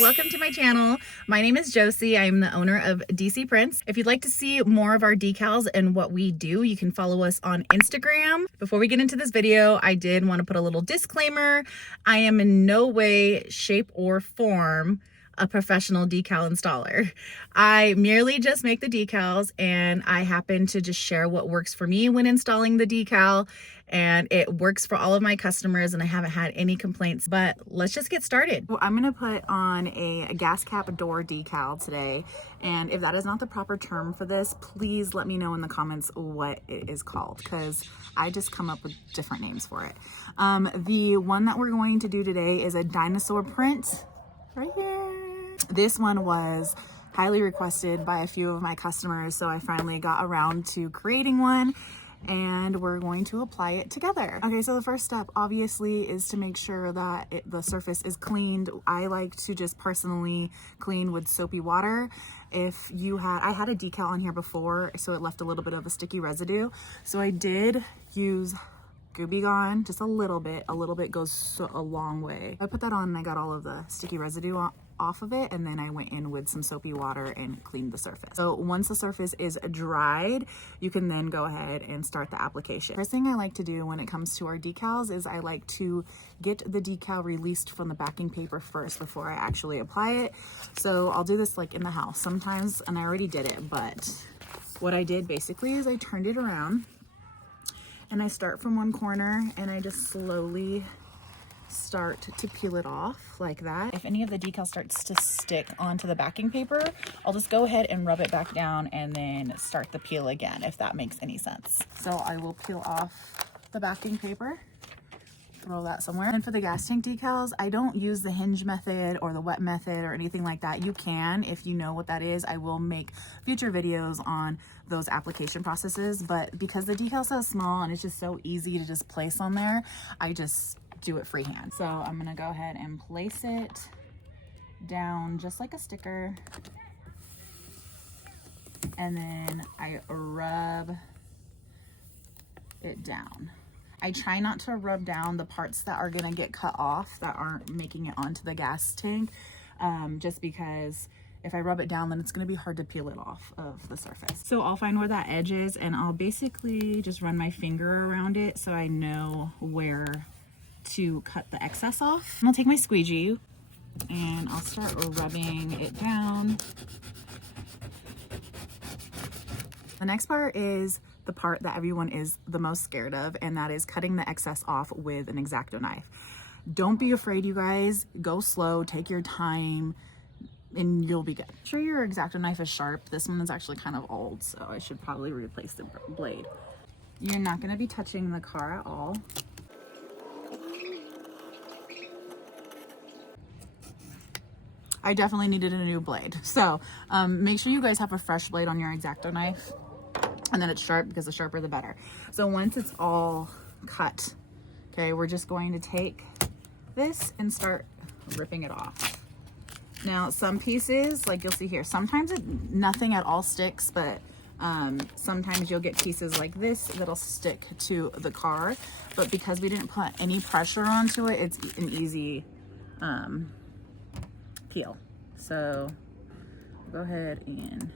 Welcome to my channel. My name is Josie. I'm the owner of DC Prints. If you'd like to see more of our decals and what we do, you can follow us on Instagram. Before we get into this video, I did want to put a little disclaimer. I am in no way, shape, or form a professional decal installer. I merely just make the decals, and I happen to just share what works for me when installing the decal, and it works for all of my customers, and I haven't had any complaints. But let's just get started. Well, I'm gonna put on a gas cap door decal today, and if that is not the proper term for this, please let me know in the comments what it is called, because I just come up with different names for it. The one that we're going to do today is a dinosaur print right here. This one was highly requested by a few of my customers, so I finally got around to creating one, and we're going to apply it together. Okay, so the first step obviously is to make sure that the surface is cleaned. I like to just personally clean with soapy water. If you had, I had a decal on here before, so it left a little bit of a sticky residue. So I did use Gooby Gone, just a little bit goes a long way. I put that on and I got all of the sticky residue off of it, and then I went in with some soapy water and cleaned the surface. So once the surface is dried, you can then go ahead and start the application. First thing I like to do when it comes to our decals is I like to get the decal released from the backing paper first before I actually apply it. So I'll do this like in the house sometimes, and I already did it, but what I did basically is I turned it around and I start from one corner and I just slowly start to peel it off like that. If any of the decal starts to stick onto the backing paper, I'll just go ahead and rub it back down and then start the peel again, if that makes any sense. So I will peel off the backing paper, throw that somewhere. And for the gas tank decals, I don't use the hinge method or the wet method or anything like that. You can, if you know what that is. I will make future videos on those application processes, but because the decal's so small and it's just so easy to just place on there, I just do it freehand. So I'm gonna go ahead and place it down just like a sticker, and then I rub it down. I try not to rub down the parts that are gonna get cut off that aren't making it onto the gas tank, just because if I rub it down, then it's gonna be hard to peel it off of the surface. So I'll find where that edge is, and I'll basically just run my finger around it so I know where to cut the excess off. And I'll take my squeegee and I'll start rubbing it down. The next part is the part that everyone is the most scared of, and that is cutting the excess off with an X-Acto knife. Don't be afraid, you guys. Go slow, take your time, and you'll be good. Make sure your X-Acto knife is sharp. This one is actually kind of old, so I should probably replace the blade. You're not gonna be touching the car at all. I definitely needed a new blade. So make sure you guys have a fresh blade on your X-Acto knife, and then it's sharp, because the sharper the better. So once it's all cut, okay, we're just going to take this and start ripping it off. Now some pieces, like you'll see here, sometimes nothing at all sticks, but sometimes you'll get pieces like this that'll stick to the car. But because we didn't put any pressure onto it, it's an easy peel. So go ahead and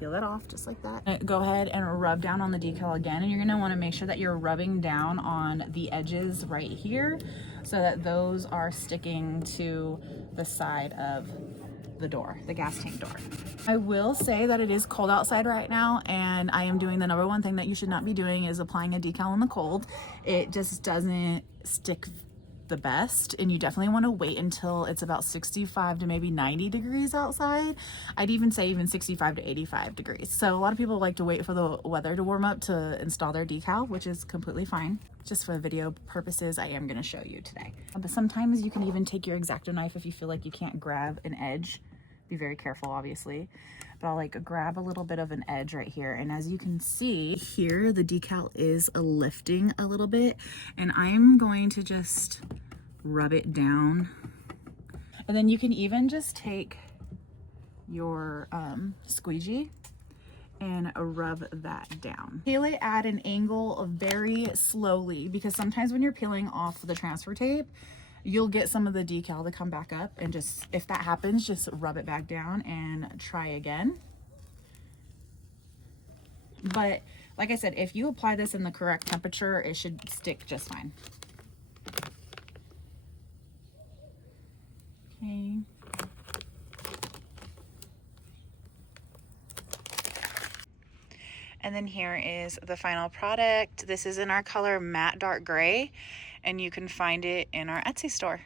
peel it off just like that. Go ahead and rub down on the decal again, and you're gonna wanna make sure that you're rubbing down on the edges right here so that those are sticking to the side of the door, the gas tank door. I will say that it is cold outside right now, and I am doing the number one thing that you should not be doing is applying a decal in the cold. It just doesn't stick the best, and you definitely want to wait until it's about 65 to maybe 90 degrees outside. I'd even say even 65 to 85 degrees. So a lot of people like to wait for the weather to warm up to install their decal, which is completely fine. Just for video purposes, I am going to show you today. But sometimes you can even take your X-Acto knife if you feel like you can't grab an edge. Be very careful, obviously, but I'll like grab a little bit of an edge right here, and as you can see here, the decal is lifting a little bit, and I'm going to just rub it down. And then you can even just take your squeegee and rub that down. Peel it at an angle very slowly, because sometimes when you're peeling off the transfer tape, you'll get some of the decal to come back up, and just, if that happens, just rub it back down and try again. But like I said, if you apply this in the correct temperature, it should stick just fine. Okay. And then here is the final product. This is in our color matte dark gray, and you can find it in our Etsy store.